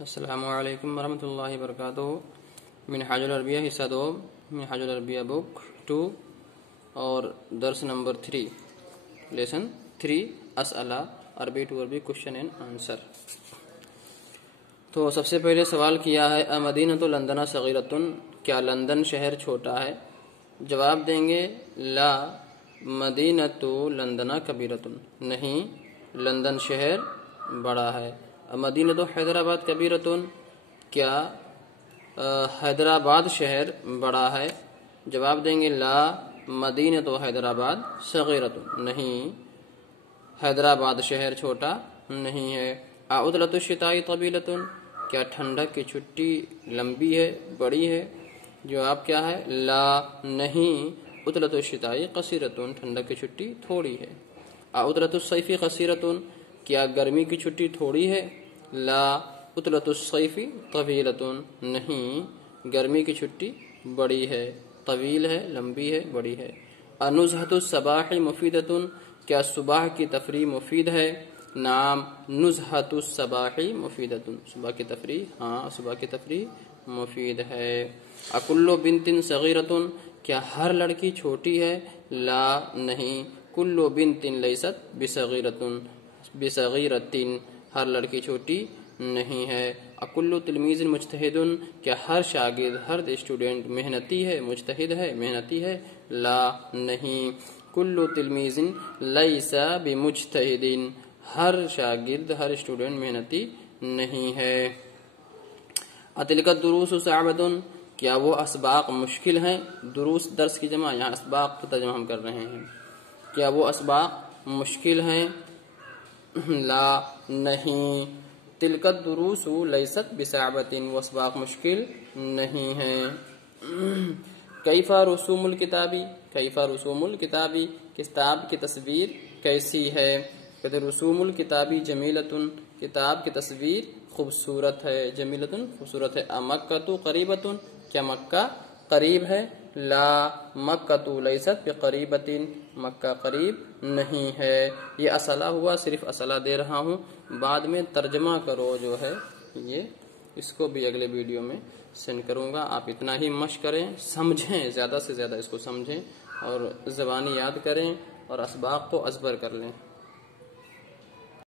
السلام علیکم ورحمۃ اللہ وبرکاتہ۔ منہاج العربیہ حصہ 2، منہاج العربیہ بک 2 اور درس نمبر 3، لیسن 3 اسئلہ عربی ٹو عربی کوشچن اینڈ آنسر۔ تو سب سے پہلے سوال کیا ہے امدینۃ لندن صغیرۃ، کیا لندن شہر چھوٹا ہے؟ جواب دیں گے لا مدینۃ لندن کبیرۃ، نہیں لندن شہر بڑا ہے۔ مدینۃ حیدرآباد کبیرۃ، کیا حیدرآباد شہر بڑا ہے؟ جواب دیں گے لا مدینۃ حیدرآباد صغیرۃ، نہیں حیدرآباد شہر چھوٹا نہیں ہے۔ عطلۃ الشتاء طویلۃ، کیا ٹھنڈک کی چھٹی لمبی ہے بڑی ہے؟ جواب کیا ہے لا نہیں عطلۃ الشتاء قصیرۃ، ٹھنڈک کی چھٹی تھوڑی ہے۔ عطلۃ الصیف قصیرۃ، کیا گرمی کی چھٹی تھوڑی ہے؟ لا عطلۃ الصیف طویلۃ، نہیں گرمی کی چھٹی بڑی ہے، طویل ہے لمبی ہے بڑی ہے۔ نزہۃ الصباح مفیدۃ، کیا صبح کی تفریح مفید ہے؟ نعم نزہۃ الصباح مفیدۃ، صبح کی تفریح ہاں صبح کی تفریح مفید ہے۔ اکل بنت صغیرۃ، کیا ہر لڑکی چھوٹی ہے؟ لا نہیں کل بنت لیست بصغیرۃ، بصغیرۃ ہر لڑکی چھوٹی نہیں ہے۔ اکل تلمیذ مجتہد، کیا ہر شاگرد ہر اسٹوڈنٹ محنتی ہے مجتہد ہے محنتی ہے؟ لا نہیں کل تلمیذ لیس بمجتہد، ہر شاگرد ہر اسٹوڈنٹ محنتی نہیں ہے۔ اتلک الدروس صعبۃ، کیا وہ اسباق مشکل ہیں؟ دروس درس کی جمع، یہاں اسباق کا ترجمہ ہم کر رہے ہیں۔ کیا وہ اسباق مشکل ہیں؟ لا نہیں تلک الدروس لیست بصعبۃ، وہ اسباق مشکل نہیں ہیں۔ کیف رسوم الکتابی، کیف رسوم الکتابی، کتاب کی تصویر کیسی ہے؟ کہتے رسوم الکتابی جمیلۃ، کتاب کی تصویر خوبصورت ہے، جمیلۃ خوبصورت ہے۔ مکہ قریبۃ، کیا مکہ قریب ہے؟ لا مکہ لیست بقریبۃ، مکہ قریب نہیں ہے۔ یہ اسئلہ ہوا، صرف اسئلہ دے رہا ہوں، بعد میں ترجمہ کرو جو ہے یہ اس کو بھی اگلے ویڈیو میں سینڈ کروں گا۔ آپ اتنا ہی مشق کریں، سمجھیں، زیادہ سے زیادہ اس کو سمجھیں اور زبانی یاد کریں اور اسباق کو ازبر کر لیں۔